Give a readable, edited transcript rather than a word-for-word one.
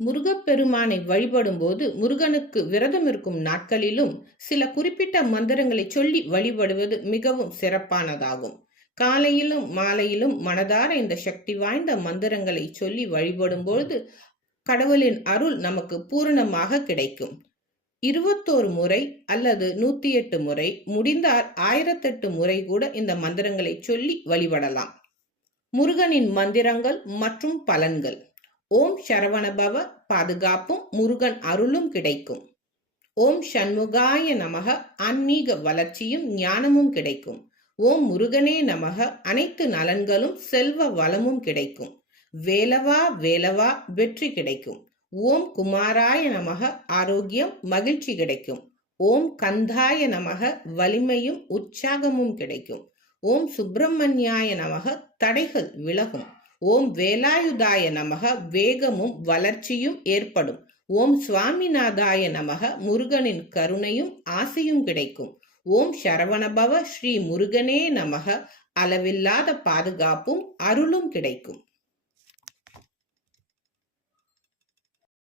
முருகப்பெருமானை வழிபடும் போது முருகனுக்கு விரதம் இருக்கும் நாட்களிலும் சில குறிப்பிட்ட மந்திரங்களை சொல்லி வழிபடுவது மிகவும் சிறப்பானதாகும். காலையிலும் மாலையிலும் மனதார இந்த சக்தி வாய்ந்த மந்திரங்களை சொல்லி வழிபடும் பொழுது கடவுளின் அருள் நமக்கு பூரணமாக கிடைக்கும். 21 முறை அல்லது 108 முறை, முடிந்தால் 1008 முறை கூட இந்த மந்திரங்களை சொல்லி வழிபடலாம். முருகனின் மந்திரங்கள் மற்றும் பலன்கள். ஓம் சரவணபவ, பாதுகாப்பும் முருகன் அருளும் கிடைக்கும். ஓம் சண்முகாய நமக, ஆன்மீக வளர்ச்சியும் ஞானமும் கிடைக்கும். ஓம் முருகனே நமக, அனைத்து நலன்களும் செல்வ வளமும் கிடைக்கும். வேலவா வேலவா, வெற்றி கிடைக்கும். ஓம் குமாராய நமக, ஆரோக்கியம் மகிழ்ச்சி கிடைக்கும். ஓம் கந்தாய நமக, வலிமையும் உற்சாகமும் கிடைக்கும். ஓம் சுப்பிரமணியாய நமக, தடைகள் விலகும். ஓம் வேலாயுதாய நமக, வேகமும் வளர்ச்சியும் ஏற்படும். ஓம் சுவாமிநாதாய நமக, முருகனின் கருணையும் ஆசையும் கிடைக்கும். ஓம் சரவணபவ, ஸ்ரீ முருகனே நமக, அளவில்லாத பாதுகாப்பும் அருளும் கிடைக்கும்.